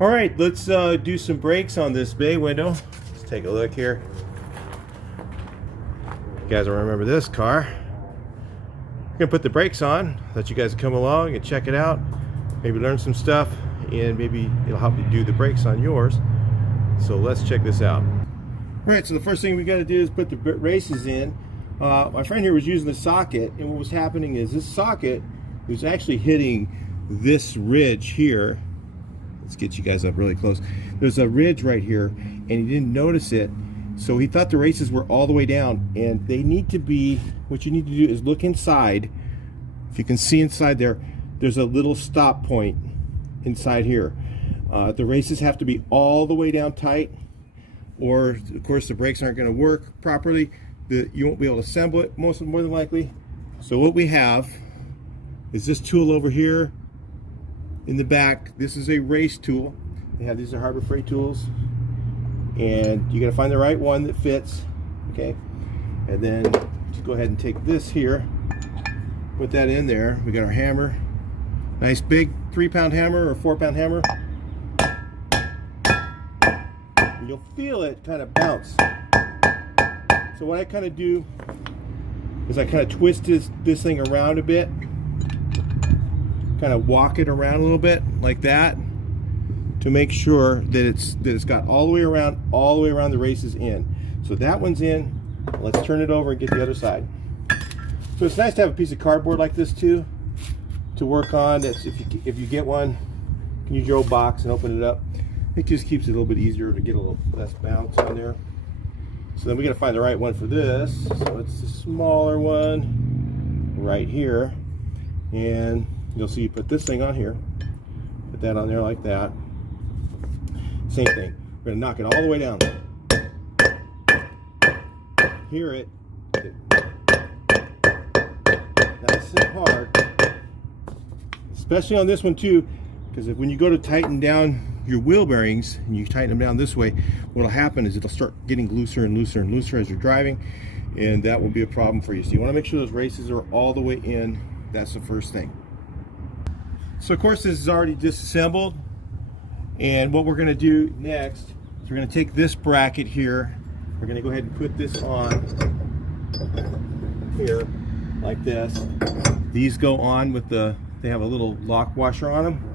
All right, let's do some brakes on this bay window. Let's take a look here. You guys will remember this car. We're gonna put the brakes on, let you guys come along and check it out, maybe learn some stuff, and maybe it'll help you do the brakes on yours. So let's check this out. All right, so the first thing we got to do is put the races in. My friend here was using the socket, and what was happening is this socket was actually hitting this ridge here. Let's get you guys up really close. There's a ridge right here, and he didn't notice it, so he thought the races were all the way down, and they need to be, what you need to do is look inside. If you can see inside there, there's a little stop point inside here. The races have to be all the way down tight, or of course the brakes aren't going to work properly. You won't be able to assemble it more than likely. So what we have is this tool over here in the back. This is a race tool. They have, these are Harbor Freight tools, and you got to find the right one that fits. Okay, and then just go ahead and take this here, put that in there. We got our hammer, nice big 3-pound hammer or 4-pound hammer. And you'll feel it kind of bounce. So what I kind of do is I kind of twist this thing around a bit, kind of walk it around a little bit like that, to make sure that it's got all the way around the races in. So that one's in. Let's turn it over and get the other side. So it's nice to have a piece of cardboard like this too to work on. That's if you get one, you can use your old box and open it up. It just keeps it a little bit easier to get a little less bounce on there. So then we got to find the right one for this. So it's the smaller one right here, and you'll see you put this thing on here, put that on there like that. Same thing. We're going to knock it all the way down. Hear it. Nice and hard. Especially on this one too, because when you go to tighten down your wheel bearings and you tighten them down this way, what'll happen is it'll start getting looser and looser and looser as you're driving, and that will be a problem for you. So you want to make sure those races are all the way in. That's the first thing. So of course this is already disassembled, and what we're going to do next is we're going to take this bracket here, we're going to go ahead and put this on here like this. These go on with they have a little lock washer on them,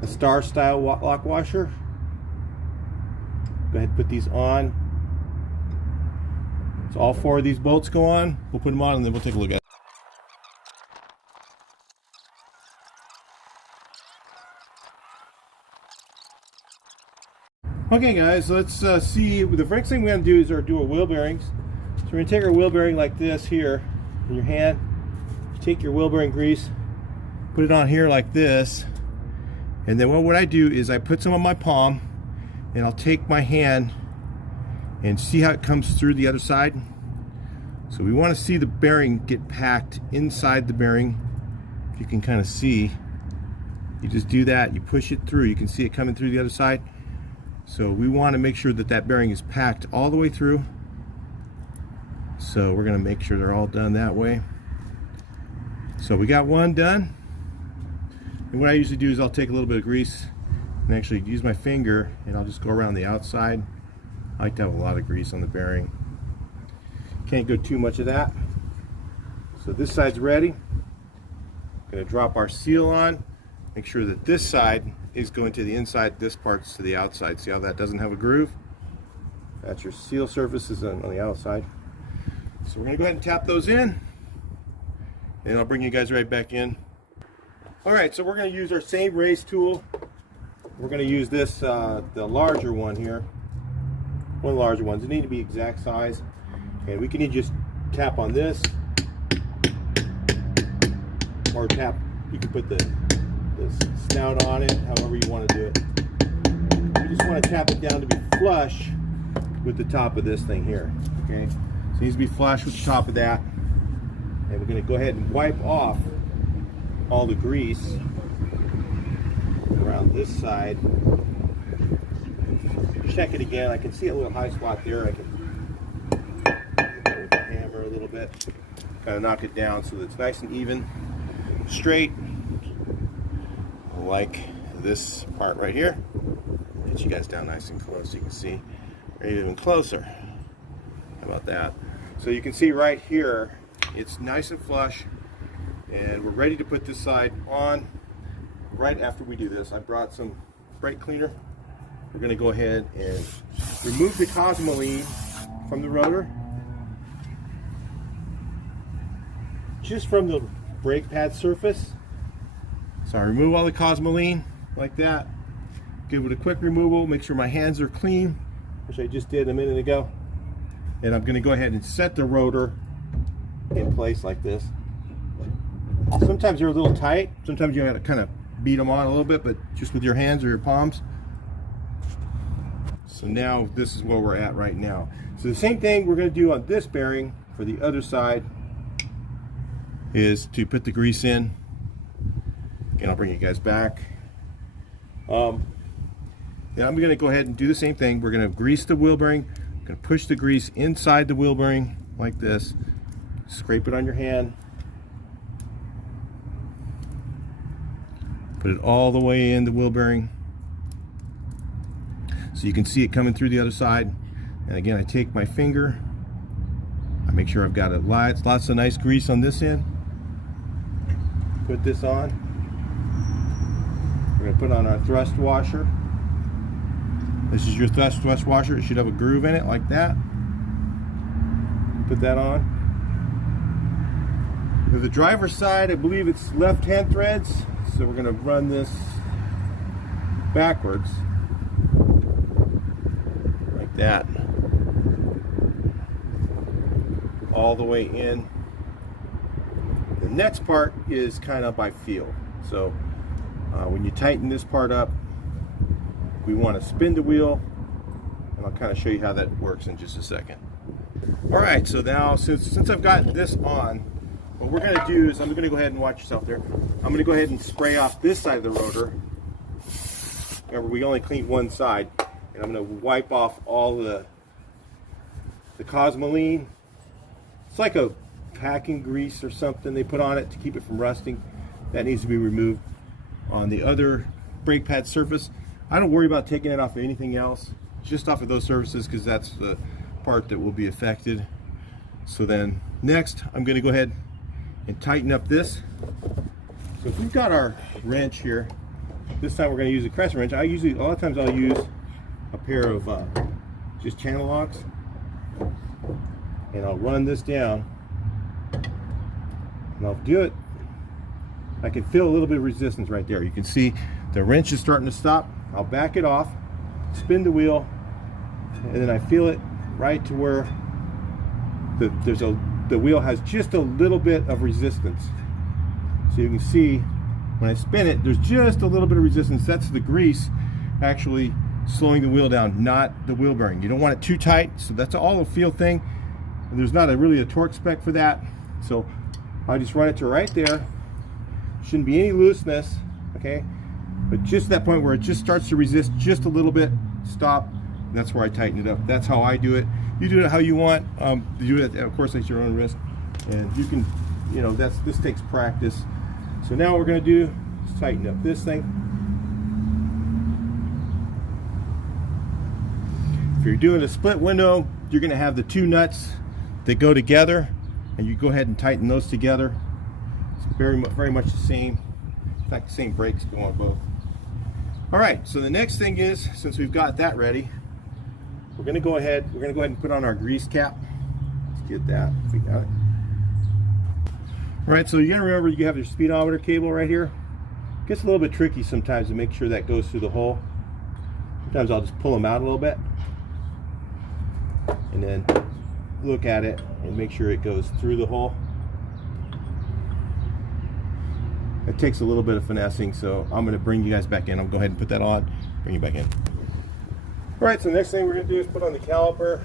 a star style lock washer. Go ahead and put these on. So all 4 of these bolts go on. We'll put them on and then we'll take a look at it. Okay guys, let's see. The first thing we're going to do is do our wheel bearings. So we're going to take our wheel bearing like this here in your hand. You take your wheel bearing grease, put it on here like this, and then what I do is I put some on my palm, and I'll take my hand and see how it comes through the other side. So we want to see the bearing get packed inside the bearing. If you can kind of see, you just do that, you push it through, you can see it coming through the other side. So we want to make sure that that bearing is packed all the way through. So we're going to make sure they're all done that way. So we got one done. And what I usually do is I'll take a little bit of grease and actually use my finger, and I'll just go around the outside. I like to have a lot of grease on the bearing. Can't go too much of that. So this side's ready. Going to drop our seal on. Make sure that this side is going to the inside, this part's to the outside. See how that doesn't have a groove? That's your seal surfaces on the outside. So we're going to go ahead and tap those in, and I'll bring you guys right back in. Alright, so we're going to use our same race tool. We're going to use this, the larger one here. One of the larger ones. They need to be exact size. And we can either just tap on this, or tap, you can put the snout on it, however you want to do it. We just want to tap it down to be flush with the top of this thing here. Okay, so it needs to be flush with the top of that. And we're going to go ahead and wipe off all the grease around this side. Check it again. I can see a little high spot there. I can with the hammer a little bit, kind of knock it down so that it's nice and even, straight, like this part right here. Get you guys down nice and close so you can see, or even closer. How about that? So you can see right here, it's nice and flush, and we're ready to put this side on. Right after we do this, I brought some brake cleaner. We're going to go ahead and remove the Cosmoline from the rotor, just from the brake pad surface. So I remove all the Cosmoline like that. Give it a quick removal, make sure my hands are clean, which I just did a minute ago. And I'm going to go ahead and set the rotor in place like this. Sometimes they're a little tight, sometimes you have to kind of beat them on a little bit, but just with your hands or your palms. So now this is where we're at right now. So the same thing we're going to do on this bearing for the other side is to put the grease in. And I'll bring you guys back. Then I'm going to go ahead and do the same thing. We're going to grease the wheel bearing. I'm going to push the grease inside the wheel bearing like this. Scrape it on your hand. Put it all the way in the wheel bearing so you can see it coming through the other side. And again, I take my finger, I make sure I've got it lots of nice grease on this end. Put this on. We're going to put on our thrust washer. This is your thrust washer. It should have a groove in it like that. Put that on. For the driver's side, I believe it's left-hand threads. So we're going to run this backwards like that, all the way in. The next part is kind of by feel. So when you tighten this part up, we want to spin the wheel, and I'll kind of show you how that works in just a second. All right, so now since I've got this on, what we're going to do is I'm going to go ahead and watch yourself there. I'm going to go ahead and spray off this side of the rotor. Remember, we only cleaned one side, and I'm going to wipe off all the Cosmoline. It's like a packing grease or something they put on it to keep it from rusting. That needs to be removed. On the other brake pad surface, I don't worry about taking it off of anything else, just off of those surfaces, because that's the part that will be affected. So then next, I'm going to go ahead and tighten up this. So if we've got our wrench here, this time we're going to use a crescent wrench. A lot of times I'll use a pair of just channel locks, and I'll run this down, and I'll do it. I can feel a little bit of resistance right there. You can see the wrench is starting to stop. I'll back it off, spin the wheel, and then I feel it right to where the wheel has just a little bit of resistance. So you can see when I spin it, there's just a little bit of resistance. That's the grease actually slowing the wheel down, not the wheel bearing. You don't want it too tight, so that's all a feel thing. And there's not really a torque spec for that. So I just run it to right there. Shouldn't be any looseness, okay? But just that point where it just starts to resist just a little bit, stop, and that's where I tighten it up. That's how I do it. You do it how you want. You do it, of course, at your own risk. And you can, you know, this takes practice. So now what we're going to do is tighten up this thing. If you're doing a split window, you're going to have the two nuts that go together, and you go ahead and tighten those together. It's very much the same. In fact, the same brakes go on both. All right, so the next thing is, since we've got that ready, we're going to go ahead and put on our grease cap. Let's get that, if we got it. All right, so you gotta remember you have your speedometer cable right here. It gets a little bit tricky sometimes to make sure that goes through the hole. Sometimes I'll just pull them out a little bit and then look at it and make sure it goes through the hole. It takes a little bit of finessing, so I'm going to bring you guys back in. I'll go ahead and put that on, bring you back in. All right, so the next thing we're going to do is put on the caliper.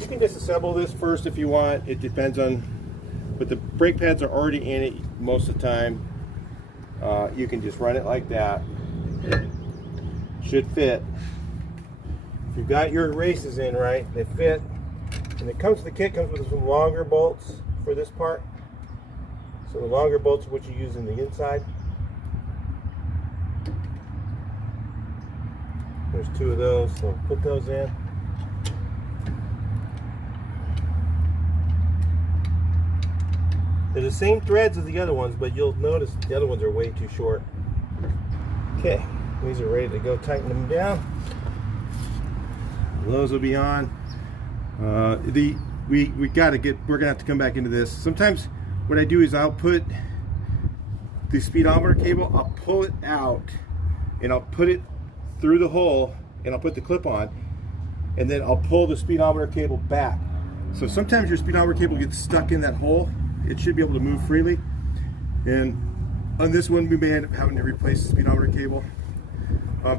You can disassemble this first if you want. It depends on, but the brake pads are already in it most of the time. You can just run it like that. It should fit. If you've got your races in right, they fit. And it comes, the kit comes with some longer bolts for this part. So the longer bolts are what you use in the inside. There's 2 of those, so put those in. They're the same threads as the other ones, but you'll notice the other ones are way too short. Okay, these are ready to go. Tighten them down. Those will be on. We're gonna have to come back into this. Sometimes what I do is I'll put the speedometer cable, I'll pull it out and I'll put it through the hole and I'll put the clip on, and then I'll pull the speedometer cable back. So sometimes your speedometer cable gets stuck in that hole. It should be able to move freely. And on this one, we may end up having to replace the speedometer cable.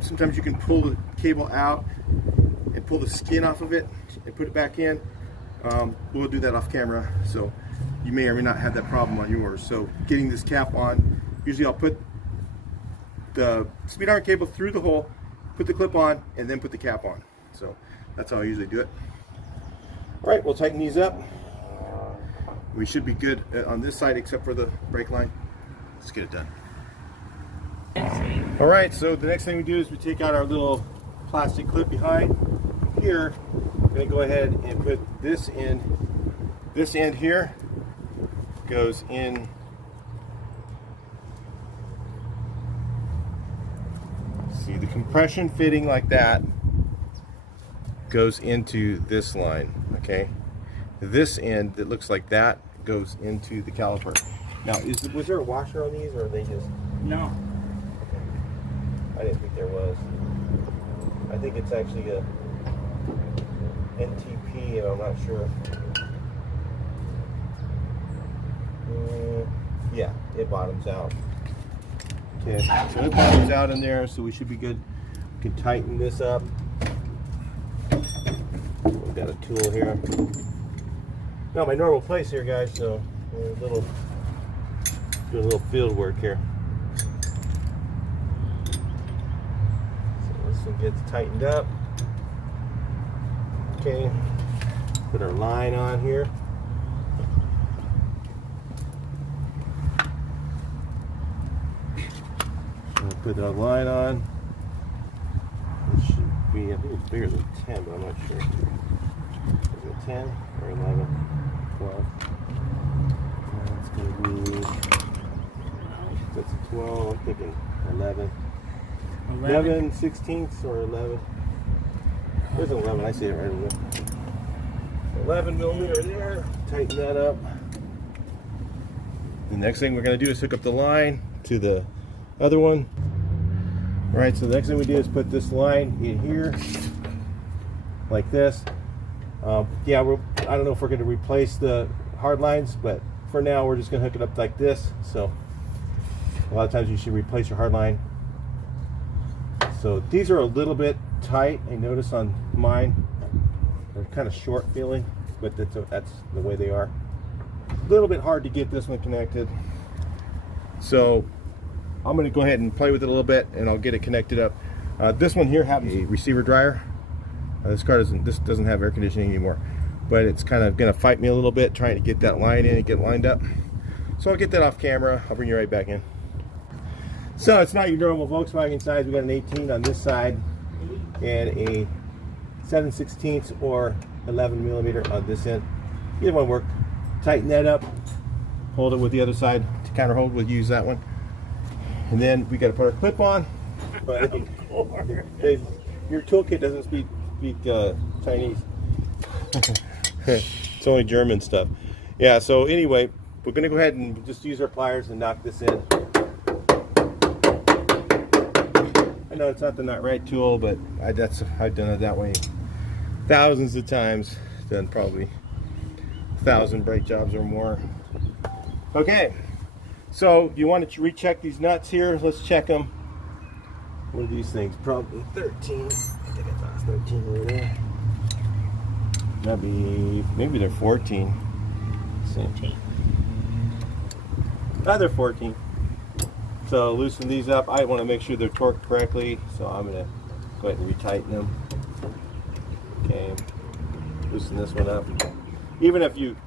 Sometimes you can pull the cable out and pull the skin off of it and put it back in. We'll do that off camera, so you may or may not have that problem on yours. So getting this cap on, usually I'll put the speedometer cable through the hole, put the clip on, and then put the cap on. So that's how I usually do it. All right, we'll tighten these up. We should be good on this side except for the brake line. Let's get it done. All right, so the next thing we do is we take out our little plastic clip behind here. I'm gonna go ahead and put this in. This end here goes in. See, the compression fitting like that goes into this line, okay? This end that looks like that goes into the caliper. Now, was there a washer on these, or are they just? No. Okay. I didn't think there was. I think it's actually a NTP, and I'm not sure. Yeah, it bottoms out. Okay, so it bottoms out in there, so we should be good. We can tighten this up. We've got a tool here. Now my normal place here, guys, so we're doing a little field work here. So this one gets tightened up. Okay, put our line on here. We'll put our line on. It should be, I think it's bigger than 10, but I'm not sure. Is it 10 or 11? 12. That's going to be, that's a 12, I'm thinking 11. 11 16ths or 11. There's an 11, I see it right over there. 11 millimeter there, tighten that up. The next thing we're going to do is hook up the line to the other one. All right, so the next thing we do is put this line in here, like this. Yeah, I don't know if we're going to replace the hard lines, but for now we're just going to hook it up like this. So a lot of times you should replace your hard line. So these are a little bit tight. I notice on mine they're kind of short feeling, but that's the way they are. A little bit hard to get this one connected. So I'm going to go ahead and play with it a little bit, and I'll get it connected up. This one here happens a receiver dryer. This car doesn't have air conditioning anymore, but it's kind of going to fight me a little bit trying to get that line in and get lined up. So I'll get that off camera. I'll bring you right back in. So it's not your normal Volkswagen size. We got an 18 on this side and a 7/16 or 11 millimeter on this end. Either one work. Tighten that up. Hold it with the other side to counter hold. We'll use that one. And then we got to put our clip on. But your toolkit doesn't speak Chinese. It's only German stuff. Yeah, so anyway, we're going to go ahead and just use our pliers and knock this in. I know it's not the nut right tool, but I've done it that way thousands of times. Done probably 1,000 brake jobs or more. Okay, so you want to recheck these nuts here. Let's check them. What are these things? Probably 13. I think I thought it was 13 over there. Maybe they're 14. Let's see. They're 14. So loosen these up. I want to make sure they're torqued correctly, so I'm going to go ahead and retighten them. Okay, loosen this one up. Even if you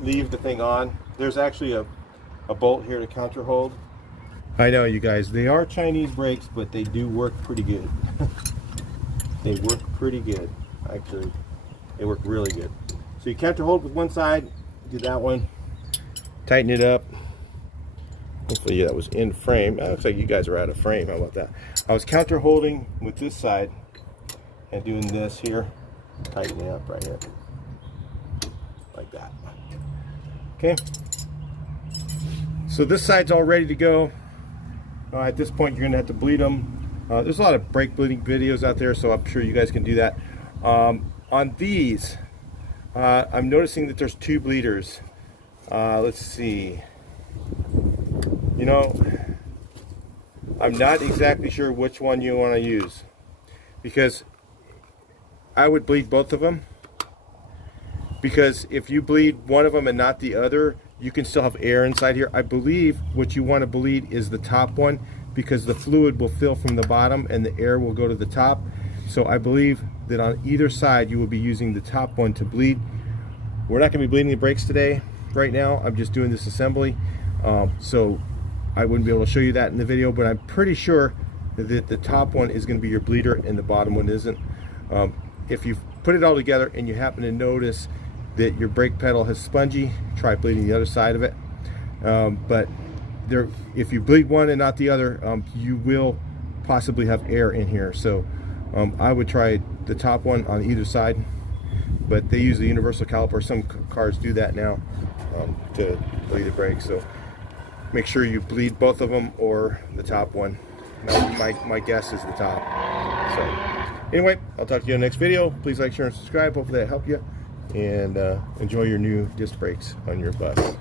leave the thing on, there's actually a bolt here to counter hold. I know, you guys, they are Chinese brakes, but they do work pretty good. they work pretty good. Actually, they work really good. So you counter hold with one side, do that one, tighten it up. Hopefully that was in frame. It looks like you guys are out of frame. How about that? I was counter holding with this side and doing this here, tightening it up right here, like that. Okay. So this side's all ready to go. At this point, you're gonna have to bleed them. There's a lot of brake bleeding videos out there, so I'm sure you guys can do that. On these, I'm noticing that there's 2 bleeders. Let's see. You know, I'm not exactly sure which one you want to use, because I would bleed both of them, because if you bleed one of them and not the other, you can still have air inside here. I believe what you want to bleed is the top one, because the fluid will fill from the bottom and the air will go to the top. So I believe that on either side you will be using the top one to bleed. We're not going to be bleeding the brakes today. Right now I'm just doing this assembly, so I wouldn't be able to show you that in the video, but I'm pretty sure that the top one is going to be your bleeder and the bottom one isn't. If you put it all together and you happen to notice that your brake pedal has spongy, try bleeding the other side of it. But if you bleed one and not the other, you will possibly have air in here. So I would try the top one on either side, but they use the universal caliper. Some cars do that now to bleed the brakes. So make sure you bleed both of them or the top one. My guess is the top. So anyway, I'll talk to you in the next video. Please like, share, and subscribe. Hopefully that helped you. And enjoy your new disc brakes on your bus.